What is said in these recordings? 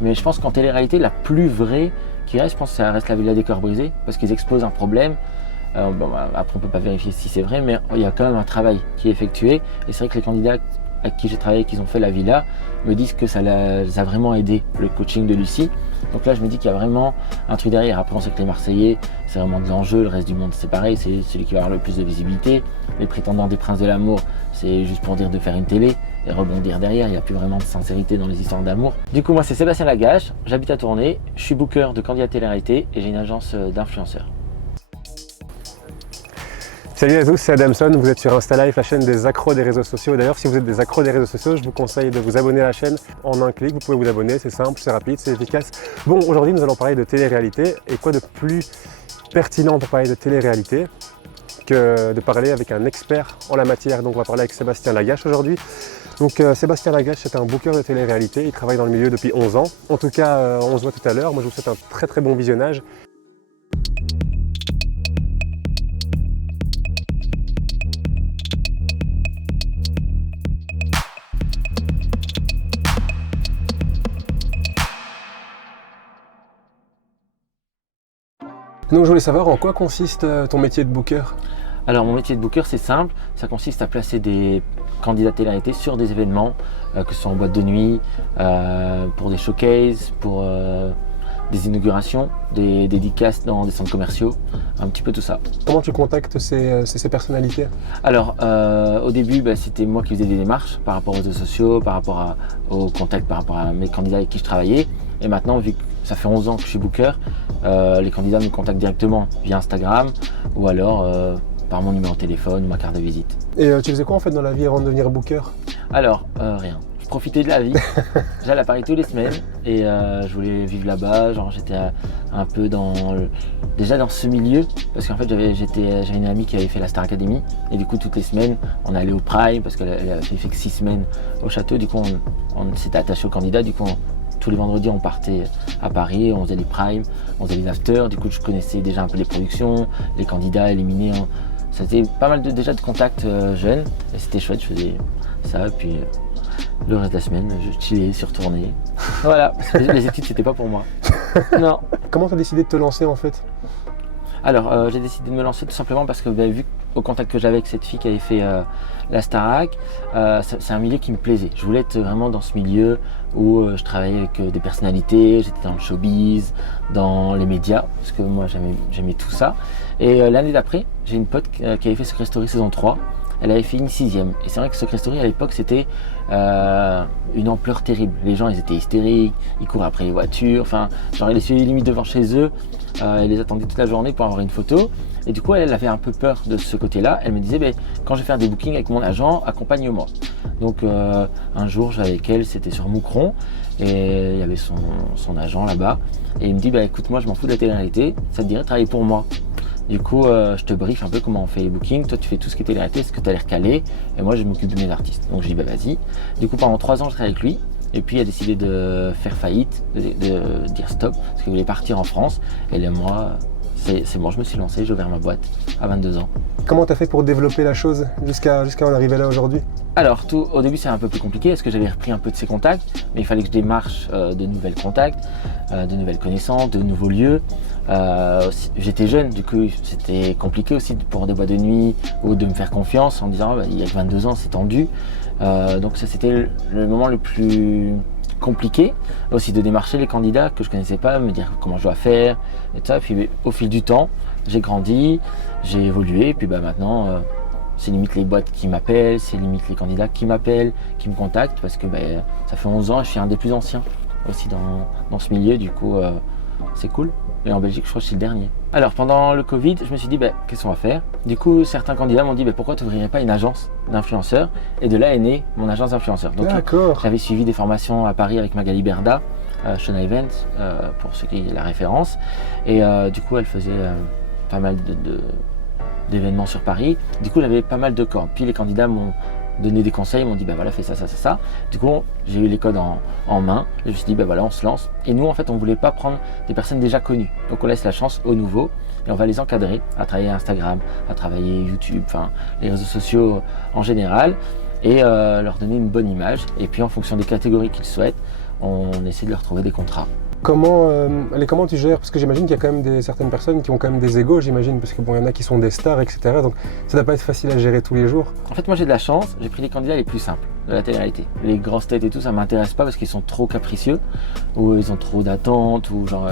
Mais je pense qu'en télé-réalité, la plus vraie qui reste, je pense que ça reste la Villa des Cœurs Brisés, parce qu'ils exposent un problème. Après, on ne peut pas vérifier si c'est vrai, mais il y a quand même un travail qui est effectué. Et c'est vrai que les candidats avec qui j'ai travaillé, qui ont fait la Villa, me disent que ça les a vraiment aidé, le coaching de Lucie. Donc là, je me dis qu'il y a vraiment un truc derrière. Après, on sait que les Marseillais, c'est vraiment de l'enjeu. Le reste du monde, c'est pareil, c'est celui qui va avoir le plus de visibilité. Les prétendants des Princes de l'amour, c'est juste pour dire de faire une télé et rebondir derrière. Il n'y a plus vraiment de sincérité dans les histoires d'amour. Du coup, moi, c'est Sébastien Lagache, j'habite à Tournai, je suis booker de candidats télé-réalité et j'ai une agence d'influenceurs. Salut à tous, c'est Adamson, vous êtes sur InstaLife, la chaîne des accros des réseaux sociaux. D'ailleurs, si vous êtes des accros des réseaux sociaux, je vous conseille de vous abonner à la chaîne en un clic. Vous pouvez vous abonner, c'est simple, c'est rapide, c'est efficace. Bon, aujourd'hui, nous allons parler de télé-réalité. Et quoi de plus pertinent pour parler de télé-réalité que de parler avec un expert en la matière. Donc on va parler avec Sébastien Lagache aujourd'hui. Donc Sébastien Lagache, c'est un booker de télé-réalité, il travaille dans le milieu depuis 11 ans. En tout cas, on se voit tout à l'heure. Moi, je vous souhaite un très bon visionnage. Donc je voulais savoir en quoi consiste ton métier de booker. Alors mon métier de booker, c'est simple, ça consiste à placer des candidats télé-réalité sur des événements, que ce soit en boîte de nuit, pour des showcases, pour des inaugurations, des dédicaces dans des centres commerciaux, un petit peu tout ça. Comment tu contactes ces personnalités? Alors au début, c'était moi qui faisais des démarches par rapport aux réseaux sociaux, par rapport aux contacts, par rapport à mes candidats avec qui je travaillais. Et maintenant, vu que ça fait 11 ans que je suis booker, les candidats me contactent directement via Instagram ou alors par mon numéro de téléphone ou ma carte de visite. Et tu faisais quoi en fait dans la vie avant de devenir booker? Alors, rien. Je profitais de la vie. J'allais à Paris toutes les semaines et je voulais vivre là-bas. Genre, j'étais un peu déjà dans ce milieu parce qu'en fait, j'avais une amie qui avait fait la Star Academy et du coup, toutes les semaines, on allait au Prime parce qu'elle avait fait que 6 semaines au château. Du coup, on s'était attaché aux candidats. Du coup, tous les vendredis, on partait à Paris, on faisait les primes, on faisait les afters. Du coup, je connaissais déjà un peu les productions, les candidats éliminés. Ça faisait pas mal déjà de contacts jeunes et c'était chouette. Je faisais ça et puis le reste de la semaine, je chillais sur tournée. Voilà, les études, c'était pas pour moi. Non. Comment tu as décidé de te lancer en fait? Alors, j'ai décidé de me lancer tout simplement parce que vu au contact que j'avais avec cette fille qui avait fait la Starac, c'est un milieu qui me plaisait. Je voulais être vraiment dans ce milieu où je travaillais avec des personnalités, j'étais dans le showbiz, dans les médias, parce que moi j'aimais tout ça. Et l'année d'après, j'ai une pote qui avait fait Secret Story saison 3. Elle avait fait une 6e. Et c'est vrai que Secret Story à l'époque c'était une ampleur terrible. Les gens ils étaient hystériques, ils couraient après les voitures, enfin genre ils les suivaient limite devant chez eux, ils les attendaient toute la journée pour avoir une photo. Et du coup elle avait un peu peur de ce côté-là. Elle me disait quand je vais faire des bookings avec mon agent, accompagne-moi. Donc un jour j'avais avec elle, c'était sur Moucron et il y avait son agent là-bas. Et il me dit écoute moi je m'en fous de la télé-réalité, ça te dirait de travailler pour moi? Du coup, je te brief un peu comment on fait les bookings. Toi, tu fais tout ce qui est télé-réalité, ce que tu as l'air calé. Et moi, je m'occupe de mes artistes. Donc, je dis, vas-y. Du coup, pendant 3 ans, je travaille avec lui. Et puis, il a décidé de faire faillite, de dire stop, parce qu'il voulait partir en France. Et là, moi, c'est bon, je me suis lancé, j'ai ouvert ma boîte à 22 ans. Comment tu as fait pour développer la chose jusqu'à en arriver là aujourd'hui? Alors, au début, c'est un peu plus compliqué parce que j'avais repris un peu de ses contacts, mais il fallait que je démarche de nouvelles contacts, de nouvelles connaissances, de nouveaux lieux. J'étais jeune, du coup, c'était compliqué aussi pour des boîtes de nuit ou de me faire confiance en disant il y a que 22 ans, c'est tendu. Donc, ça, c'était le moment le plus compliqué aussi de démarcher les candidats que je connaissais pas, me dire comment je dois faire et tout ça. Puis au fil du temps, j'ai grandi, j'ai évolué, et puis maintenant. C'est limite les boîtes qui m'appellent, c'est limite les candidats qui m'appellent, qui me contactent parce que ça fait 11 ans et je suis un des plus anciens aussi dans ce milieu, du coup c'est cool. Et en Belgique, je crois que je suis le dernier. Alors pendant le Covid, je me suis dit qu'est-ce qu'on va faire? Du coup, certains candidats m'ont dit pourquoi tu n'ouvrirais pas une agence d'influenceurs? Et de là est née mon agence d'influenceurs. Donc j'avais suivi des formations à Paris avec Magali Berda, Shona Event, pour ceux qui ont la référence. Et du coup, elle faisait pas mal d'événements sur Paris. Du coup, j'avais pas mal de cordes. Puis les candidats m'ont donné des conseils, m'ont dit voilà, fais ça, ça, ça, ça. Du coup, j'ai eu les codes en main. Et je me suis dit voilà, on se lance. Et nous, en fait, on voulait pas prendre des personnes déjà connues. Donc, on laisse la chance aux nouveaux et on va les encadrer à travailler Instagram, à travailler YouTube, enfin les réseaux sociaux en général, et leur donner une bonne image. Et puis, en fonction des catégories qu'ils souhaitent, on essaie de leur trouver des contrats. Comment tu gères? Parce que j'imagine qu'il y a quand même certaines personnes qui ont quand même des égos, j'imagine, parce que bon, il y en a qui sont des stars, etc. Donc ça ne doit pas être facile à gérer tous les jours. En fait, moi j'ai de la chance, j'ai pris les candidats les plus simples de la télé-réalité. Les grosses têtes et tout, ça m'intéresse pas parce qu'ils sont trop capricieux, ou ils ont trop d'attentes, ou genre...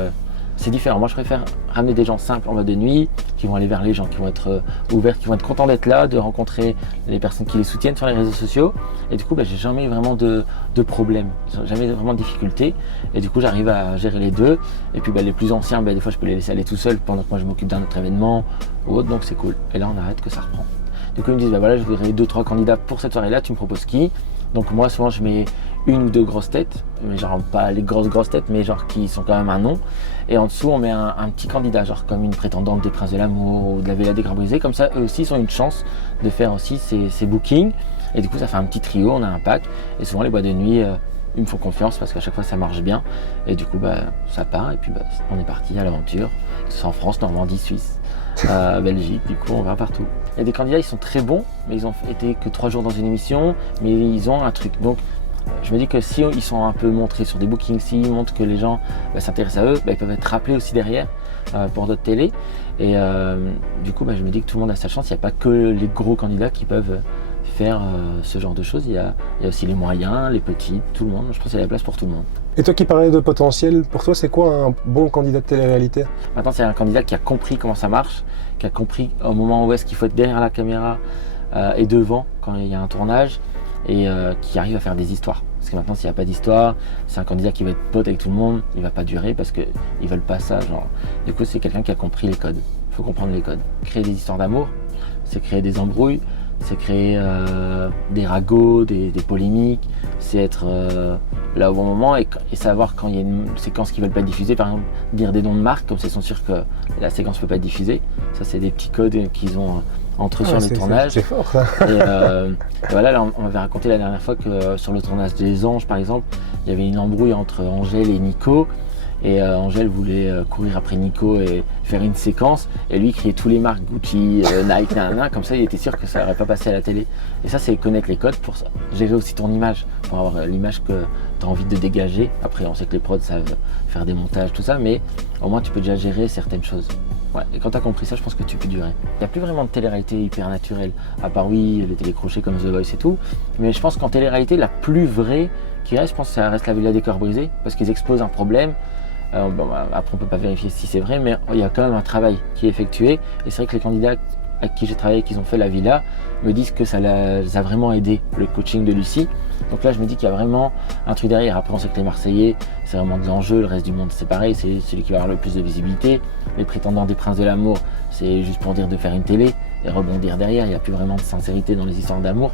c'est différent. Moi, je préfère ramener des gens simples en mode de nuit, qui vont aller vers les gens, qui vont être ouverts, qui vont être contents d'être là, de rencontrer les personnes qui les soutiennent sur les réseaux sociaux. Et du coup, j'ai jamais eu vraiment de problème, jamais vraiment de difficultés. Et du coup, j'arrive à gérer les deux. Et puis, les plus anciens, des fois, je peux les laisser aller tout seuls pendant que moi, je m'occupe d'un autre événement ou autre. Donc, c'est cool. Et là, on arrête que ça reprend. Du coup, ils me disent, voilà, je voudrais 2-3 candidats pour cette soirée-là. Tu me proposes qui? Donc, moi, souvent, je mets une ou deux grosses têtes, mais genre pas les grosses têtes, mais genre qui sont quand même un nom. Et en dessous, on met un petit candidat, genre comme une prétendante des Princes de l'amour ou de la Villa des Gras Brisés. Comme ça, eux aussi, ils ont une chance de faire aussi ces bookings. Et du coup, ça fait un petit trio, on a un pack. Et souvent, les boîtes de nuit, ils me font confiance parce qu'à chaque fois, ça marche bien. Et du coup, ça part. Et puis, on est parti à l'aventure. Que ce soit en France, Normandie, Suisse, Belgique. Du coup, on va partout. Il y a des candidats, ils sont très bons, mais ils ont été que 3 jours dans une émission. Mais ils ont un truc. Donc, je me dis que si ils sont un peu montrés sur des bookings, s'ils montrent que les gens s'intéressent à eux, ils peuvent être rappelés aussi derrière pour d'autres télés. Et du coup, je me dis que tout le monde a sa chance. Il n'y a pas que les gros candidats qui peuvent faire ce genre de choses. Il y a aussi les moyens, les petits, tout le monde. Je pense qu'il y a la place pour tout le monde. Et toi qui parlais de potentiel, pour toi, c'est quoi un bon candidat de télé-réalité? Maintenant, c'est un candidat qui a compris comment ça marche, qui a compris au moment où est-ce qu'il faut être derrière la caméra et devant quand il y a un tournage. Et qui arrive à faire des histoires. Parce que maintenant, s'il n'y a pas d'histoire, c'est un candidat qui va être pote avec tout le monde, il ne va pas durer parce qu'ils ne veulent pas ça. Genre. Du coup, c'est quelqu'un qui a compris les codes. Il faut comprendre les codes. Créer des histoires d'amour, c'est créer des embrouilles, c'est créer des ragots, des polémiques, c'est être là au bon moment et savoir quand il y a une séquence qui ne veut pas être diffusée, par exemple, dire des noms de marques, comme ça ils sont sûrs que la séquence ne peut pas être diffusée. Ça, c'est des petits codes qu'ils ont entre eux sur le tournage. C'est fort ça. Et voilà, là, on m'avait raconté la dernière fois que sur le tournage des Anges, par exemple, il y avait une embrouille entre Angèle et Nico. Et Angèle voulait courir après Nico et faire une séquence. Et lui, il criait tous les marques, Gucci, Nike, comme ça, il était sûr que ça n'aurait pas passé à la télé. Et ça, c'est connaître les codes pour ça. Gérer aussi ton image, pour avoir l'image que tu as envie de dégager. Après, on sait que les prods savent faire des montages, tout ça, mais au moins, tu peux déjà gérer certaines choses. Ouais, et quand tu as compris ça, je pense que tu peux durer. Il n'y a plus vraiment de télé-réalité hyper naturelle, à part oui, les télécrochets comme The Voice et tout. Mais je pense qu'en télé-réalité, la plus vraie qui reste, je pense que ça reste la Villa des Cœurs Brisés, parce qu'ils exposent un problème. Après, on ne peut pas vérifier si c'est vrai, mais il y a quand même un travail qui est effectué. Et c'est vrai que les candidats avec qui j'ai travaillé, qui ont fait la Villa, me disent que ça les a vraiment aidé, le coaching de Lucie. Donc là, je me dis qu'il y a vraiment un truc derrière. Après, on sait que les Marseillais, c'est vraiment de l'enjeu. Le reste du monde, c'est pareil. C'est celui qui va avoir le plus de visibilité. Les prétendants des Princes de l'amour, c'est juste pour dire de faire une télé et rebondir derrière. Il n'y a plus vraiment de sincérité dans les histoires d'amour.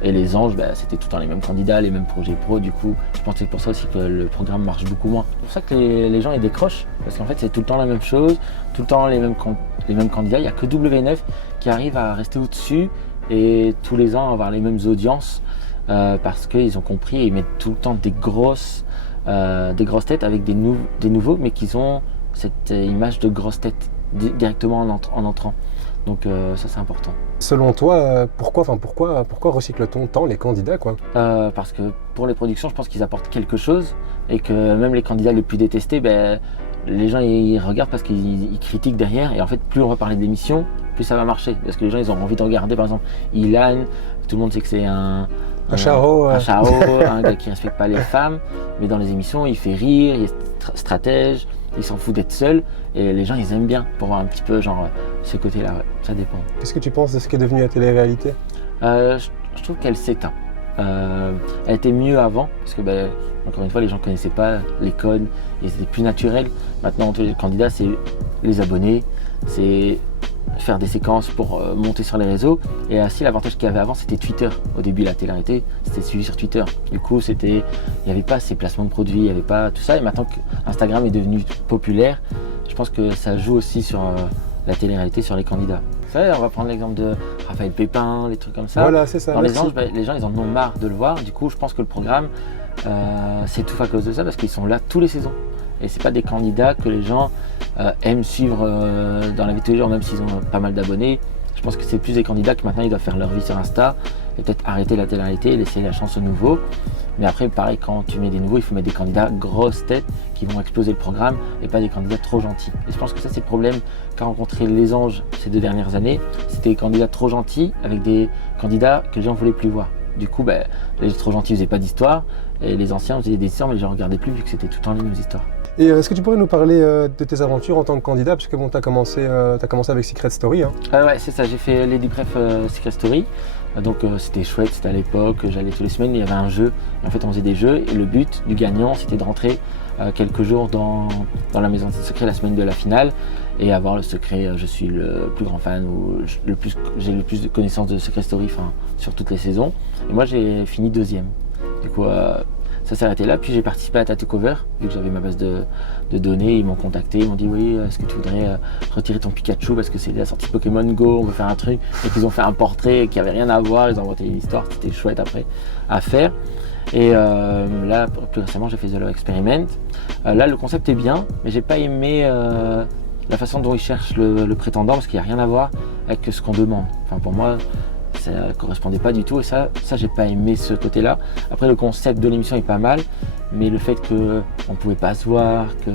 Et les Anges, c'était tout le temps les mêmes candidats, les mêmes projets pro. Du coup, je pense que c'est pour ça aussi que le programme marche beaucoup moins. C'est pour ça que les gens ils décrochent. Parce qu'en fait, c'est tout le temps la même chose, tout le temps les mêmes candidats. Il n'y a que W9 qui arrive à rester au-dessus et tous les ans avoir les mêmes audiences parce qu'ils ont compris et ils mettent tout le temps des grosses têtes avec des nouveaux, mais qui ont cette image de grosses têtes directement en entrant. Donc ça, c'est important. Selon toi, pourquoi recycle-t-on tant les candidats quoi? Parce que pour les productions, je pense qu'ils apportent quelque chose et que même les candidats les plus détestés, les gens ils regardent parce qu'ils critiquent derrière et en fait plus on va parler de l'émission, plus ça va marcher parce que les gens ils ont envie de regarder. Par exemple Ilan, tout le monde sait que c'est un chao, un gars qui respecte pas les femmes, mais dans les émissions il fait rire, il est stratège, il s'en fout d'être seul et les gens ils aiment bien pour voir un petit peu genre ce côté-là, ouais, ça dépend. Qu'est-ce que tu penses de ce qui est devenu la télé-réalité? Je trouve qu'elle s'éteint. Elle était mieux avant parce que encore une fois les gens connaissaient pas les codes et c'était plus naturel. Maintenant tous les candidats c'est les abonnés, c'est faire des séquences pour monter sur les réseaux. Et aussi l'avantage qu'il y avait avant c'était Twitter. Au début la télé-réalité c'était suivi sur Twitter. Du coup il n'y avait pas ces placements de produits, il n'y avait pas tout ça. Et maintenant qu'Instagram est devenu populaire, je pense que ça joue aussi sur la télé-réalité, sur les candidats. Vous savez, on va prendre l'exemple de Raphaël Pépin, des trucs comme ça. Voilà, c'est ça. Dans les Anges, les gens ils en ont marre de le voir. Du coup je pense que le programme s'étouffe à cause de ça parce qu'ils sont là tous les saisons. Et c'est pas des candidats que les gens aiment suivre dans la vie de tous les jours, même s'ils ont pas mal d'abonnés. Je pense que c'est plus des candidats que maintenant ils doivent faire leur vie sur Insta et peut-être arrêter la télé-réalité et laisser la chance aux nouveaux. Mais après, pareil, quand tu mets des nouveaux, il faut mettre des candidats grosses têtes qui vont exploser le programme et pas des candidats trop gentils. Et je pense que ça, c'est le problème qu'a rencontré les Anges ces 2 dernières années. C'était des candidats trop gentils avec des candidats que les gens ne voulaient plus voir. Du coup, les trop gentils ne faisaient pas d'histoire et les anciens faisaient des histoires, mais les gens ne regardaient plus vu que c'était tout le temps les mêmes histoires. Et est-ce que tu pourrais nous parler de tes aventures en tant que candidat, puisque bon, tu as commencé avec Secret Story. Hein. Ouais, c'est ça, j'ai fait Lady Pref Secret Story. Donc c'était chouette, c'était à l'époque, j'allais toutes les semaines, il y avait un jeu. Et en fait, on faisait des jeux et le but du gagnant, c'était de rentrer quelques jours dans la maison de secret la semaine de la finale et avoir le secret. Je suis le plus grand fan ou j'ai le plus de connaissances de Secret Story sur toutes les saisons. Et moi, j'ai fini 2e. Du coup, ça s'est arrêté là. Puis j'ai participé à Tattoo Cover, vu que j'avais ma base de données. Ils m'ont contacté, ils m'ont dit oui, est-ce que tu voudrais retirer ton Pikachu parce que c'est la sortie Pokémon Go, on veut faire un truc. Et qu'ils ont fait un portrait qui avait rien à voir, ils ont inventé une histoire, c'était chouette après à faire. Et là, plus récemment, j'ai fait The Love Experiment. Là, le concept est bien, mais j'ai pas aimé la façon dont ils cherchent le prétendant parce qu'il n'y a rien à voir avec ce qu'on demande. Enfin, pour moi, ça ne correspondait pas du tout et ça j'ai pas aimé ce côté-là. Après, le concept de l'émission est pas mal, mais le fait qu'on ne pouvait pas se voir, que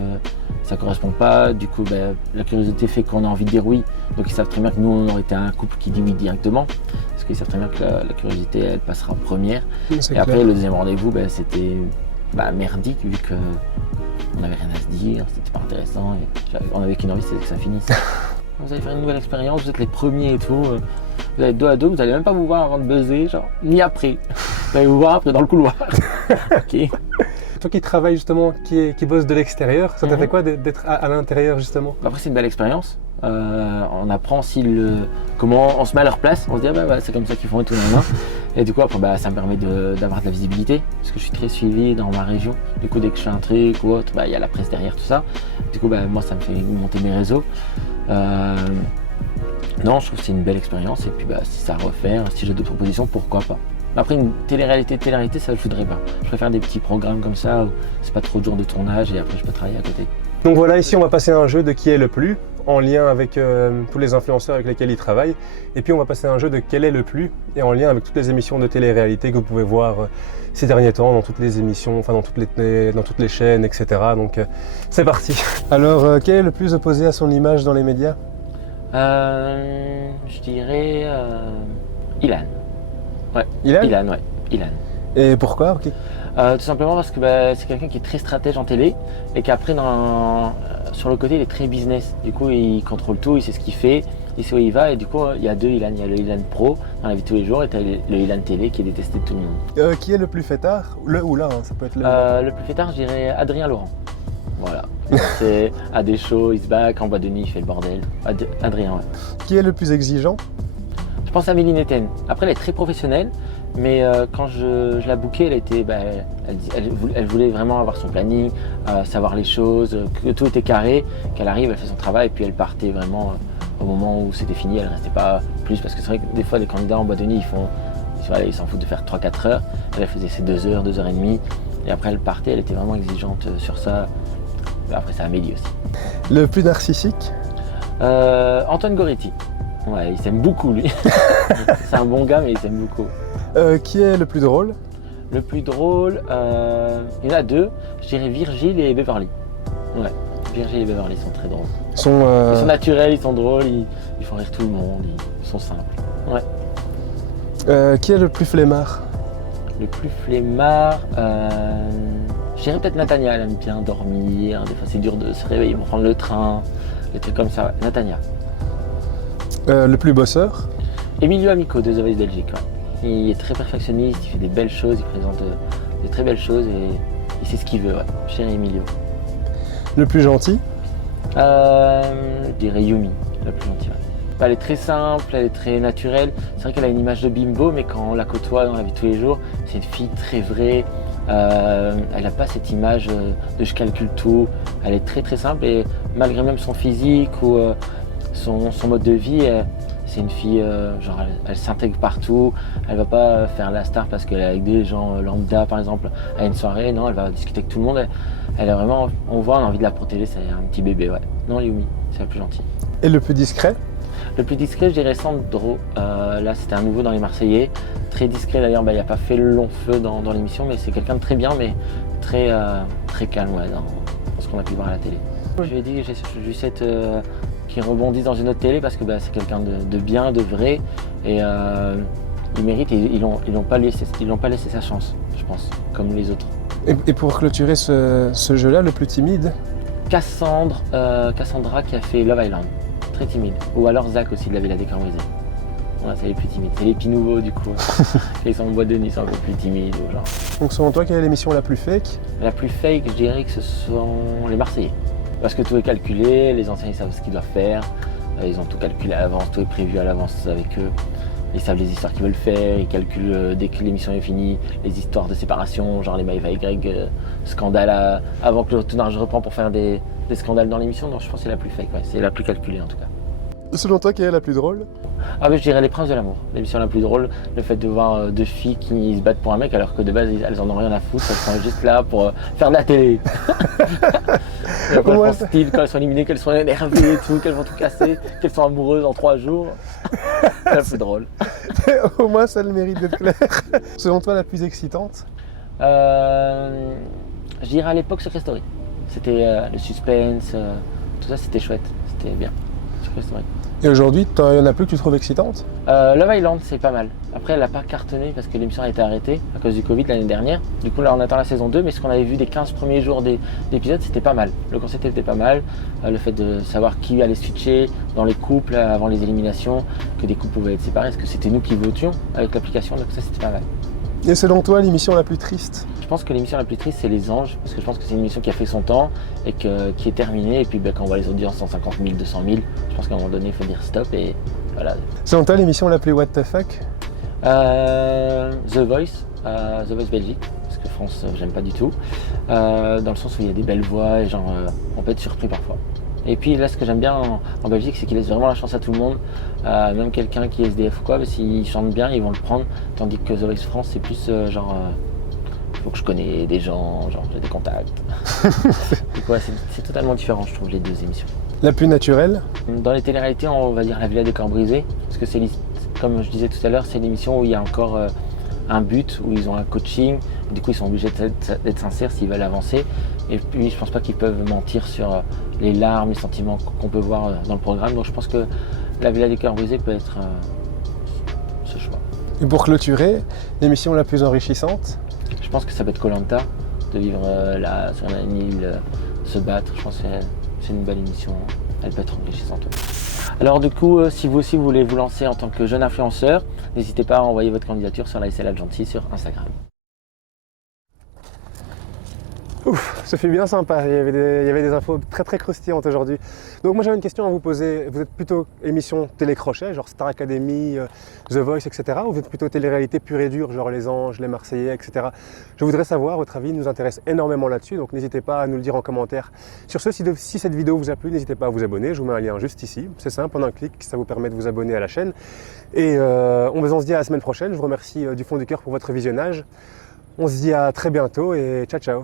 ça ne correspond pas, du coup la curiosité fait qu'on a envie de dire oui. Donc ils savent très bien que nous on aurait été un couple qui dit oui directement, parce qu'ils savent très bien que la curiosité elle passera en première. Et après le deuxième rendez-vous c'était merdique vu qu'on n'avait rien à se dire, c'était pas intéressant et on avait qu'une envie, c'était que ça finisse. Vous allez faire une nouvelle expérience, vous êtes les premiers et tout. Vous allez être 2 à 2, vous n'allez même pas vous voir avant de buzzer, ni après. Vous allez vous voir après dans le couloir. Ok. Toi qui travailles justement, qui bosse de l'extérieur, ça t'a fait quoi d'être à l'intérieur justement? Après c'est une belle expérience. On apprend aussi comment on se met à leur place. On se dit c'est comme ça qu'ils font et tout. Et du coup après ça me permet d'avoir de la visibilité parce que je suis très suivi dans ma région. Du coup dès que je fais un truc ou autre, il y a la presse derrière tout ça. Du coup moi ça me fait monter mes réseaux. Non, je trouve que c'est une belle expérience et puis si ça à refaire, si j'ai d'autres propositions, pourquoi pas. Après une télé-réalité, ça je voudrais pas. Je préfère des petits programmes comme ça où c'est pas trop de jours de tournage et après je peux travailler à côté. Donc voilà, ici on va passer à un jeu de qui est le plus, en lien avec tous les influenceurs avec lesquels il travaille. Et puis on va passer à un jeu de quel est le plus, et en lien avec toutes les émissions de télé-réalité que vous pouvez voir ces derniers temps, dans toutes les émissions, enfin dans toutes les chaînes, etc. Donc c'est parti. Alors quel est le plus opposé à son image dans les médias? Je dirais Ilan. Ouais. Ilan? Ilan. Et pourquoi? Okay. Tout simplement parce que c'est quelqu'un qui est très stratège en télé et qu'après sur le côté il est très business. Du coup il contrôle tout, il sait ce qu'il fait, il sait où il va et du coup il y a 2 Ilan. Il y a le Ilan Pro dans la vie de tous les jours et tu as le Ilan Télé qui est détesté de tout le monde. Qui est le plus fêtard? Le ou là, hein, ça peut être le. Le plus fêtard, je dirais Adrien Laurent. Voilà. C'est à des shows, il se bat, en boîte de nuit, il fait le bordel. Adrien, ouais. Qui est le plus exigeant? Je pense à Méline Etienne. Après, elle est très professionnelle, mais quand je la bookais, elle voulait vraiment avoir son planning, savoir les choses, que tout était carré, qu'elle arrive, elle fait son travail, et puis elle partait vraiment au moment où c'était fini, elle ne restait pas plus. Parce que c'est vrai que des fois, les candidats en boîte de nuit, ils s'en foutent de faire 3-4 heures. Elle faisait ses 2 heures, 2 heures et demie, et après elle partait, elle était vraiment exigeante sur ça. Après, ça Amélie aussi. Le plus narcissique? Antoine Goretti. Ouais, il s'aime beaucoup lui. C'est un bon gars, mais il s'aime beaucoup. Qui est le plus drôle? Le plus drôle, il y en a 2. Je dirais Virgile et Beverly. Ouais, Virgile et Beverly sont très drôles. Ils sont naturels, ils sont drôles, ils font rire tout le monde, ils sont simples. Ouais. Qui est le plus flemmard? Le plus flemmard, je dirais peut-être Natania, elle aime bien dormir, des fois c'est dur de se réveiller pour prendre le train, des trucs comme ça, ouais. Natania. Le plus bosseur? Emilio Amico de The Voice Belgique, ouais. Il est très perfectionniste, il fait des belles choses, il présente des très belles choses et il sait ce qu'il veut, ouais. Cher Emilio. Le plus gentil? Je dirais Yumi, la plus gentille, ouais. Elle est très simple, elle est très naturelle. C'est vrai qu'elle a une image de bimbo, mais quand on la côtoie dans la vie de tous les jours, c'est une fille très vraie. Elle n'a pas cette image de je calcule tout. Elle est très très simple et malgré même son physique ou son mode de vie, c'est une fille, elle s'intègre partout. Elle va pas faire la star parce qu'elle est avec des gens lambda par exemple à une soirée. Non, elle va discuter avec tout le monde. Elle est vraiment, on voit, on a envie de la protéger, c'est un petit bébé, ouais. Non, Yumi, c'est la plus gentille. Et le plus discret? Le plus discret, je dirais Sandro. Là, c'était un nouveau dans les Marseillais. Très discret d'ailleurs, il n'a pas fait le long feu dans l'émission, mais c'est quelqu'un de très bien, mais très calme ouais, dans ce qu'on a pu voir à la télé. Je lui ai dit que j'ai eu cette qui rebondisse dans une autre télé parce que c'est quelqu'un de bien, de vrai, et il mérite, et ils n'ont pas laissé sa chance, je pense, comme les autres. Et pour clôturer ce jeu-là, le plus timide? Cassandra qui a fait Love Island, très timide. Ou alors Zach aussi de la Villa des Cambrisés. Ouais, c'est les plus timides, c'est les petits nouveaux du coup. Ils sont en boîte de nuit, ils sont un peu plus timides. Genre. Donc selon toi, quelle est l'émission la plus fake? La plus fake, je dirais que ce sont les Marseillais. Parce que tout est calculé, les anciens ils savent ce qu'ils doivent faire, ils ont tout calculé à l'avance, tout est prévu à l'avance avec eux. Ils savent les histoires qu'ils veulent faire, ils calculent dès que l'émission est finie, les histoires de séparation, genre les Maëva et Greg, scandale avant que le tournage reprend pour faire des scandales dans l'émission. Donc je pense que c'est la plus fake, ouais, c'est la plus calculée en tout cas. Selon toi, quelle est la plus drôle? Ah mais je dirais Les Princes de l'amour, l'émission la plus drôle, le fait de voir deux filles qui se battent pour un mec alors que de base elles en ont rien à foutre, elles sont juste là pour faire de la télé. Et après, elles font style quand elles sont éliminées, qu'elles sont énervées et tout, qu'elles vont tout casser, qu'elles sont amoureuses en 3 jours. C'est la plus drôle. Au moins ça a le mérite d'être clair. Selon toi, la plus excitante? Je dirais à l'époque Secret Story. C'était le suspense, tout ça c'était chouette, c'était bien. Secret Story. Et aujourd'hui, il n'y en a plus que tu trouves excitante? Love Island, c'est pas mal. Après, elle n'a pas cartonné parce que l'émission a été arrêtée à cause du Covid l'année dernière. Du coup, là, on attend la saison 2, mais ce qu'on avait vu des 15 premiers jours d'épisodes, c'était pas mal. Le concept était pas mal. Le fait de savoir qui allait switcher dans les couples avant les éliminations, que des couples pouvaient être séparés, parce que c'était nous qui votions avec l'application, donc ça, c'était pas mal. Et selon toi, l'émission la plus triste? Je pense que l'émission la plus triste, c'est Les Anges, parce que je pense que c'est une émission qui a fait son temps et qui est terminée. Et puis quand on voit les audiences 150 000, 200 000, je pense qu'à un moment donné, il faut dire stop et voilà. Selon toi, l'émission la plus what the fuck? The Voice Belgique, parce que France, j'aime pas du tout. Dans le sens où il y a des belles voix et genre, on peut être surpris parfois. Et puis là, ce que j'aime bien en Belgique, c'est qu'ils laissent vraiment la chance à tout le monde. Même quelqu'un qui est SDF ou quoi, s'il chante bien, ils vont le prendre. Tandis que The Voice France, c'est plus genre... faut que je connais des gens, genre j'ai des contacts. Donc ouais, c'est totalement différent, je trouve, les deux émissions. La plus naturelle? Dans les téléréalités, on va dire La Villa des Corps Brisés, parce que c'est, comme je disais tout à l'heure, c'est une émission où il y a encore un but, où ils ont un coaching. Du coup, ils sont obligés d'être sincères s'ils veulent avancer. Et puis, je pense pas qu'ils peuvent mentir sur les larmes, les sentiments qu'on peut voir dans le programme. Donc, je pense que La Villa des Cœurs Brisés peut être ce choix. Et pour clôturer, l'émission la plus enrichissante? Je pense que ça peut être Koh-Lanta, de vivre là sur une île, se battre. Je pense que c'est une belle émission. Elle peut être enrichissante. Alors du coup, si vous aussi vous voulez vous lancer en tant que jeune influenceur, n'hésitez pas à envoyer votre candidature sur la SL Agency sur Instagram. Ouf, ce fut bien sympa, il y avait des infos très très croustillantes aujourd'hui. Donc moi j'avais une question à vous poser, vous êtes plutôt émission télécrochet, genre Star Academy, The Voice, etc. ou vous êtes plutôt télé-réalité pure et dure, genre Les Anges, Les Marseillais, etc. Je voudrais savoir, votre avis nous intéresse énormément là-dessus, donc n'hésitez pas à nous le dire en commentaire. Sur ce, si cette vidéo vous a plu, n'hésitez pas à vous abonner, je vous mets un lien juste ici, c'est simple, en un clic, ça vous permet de vous abonner à la chaîne. Et on se dit à la semaine prochaine, je vous remercie du fond du cœur pour votre visionnage. On se dit à très bientôt et ciao ciao.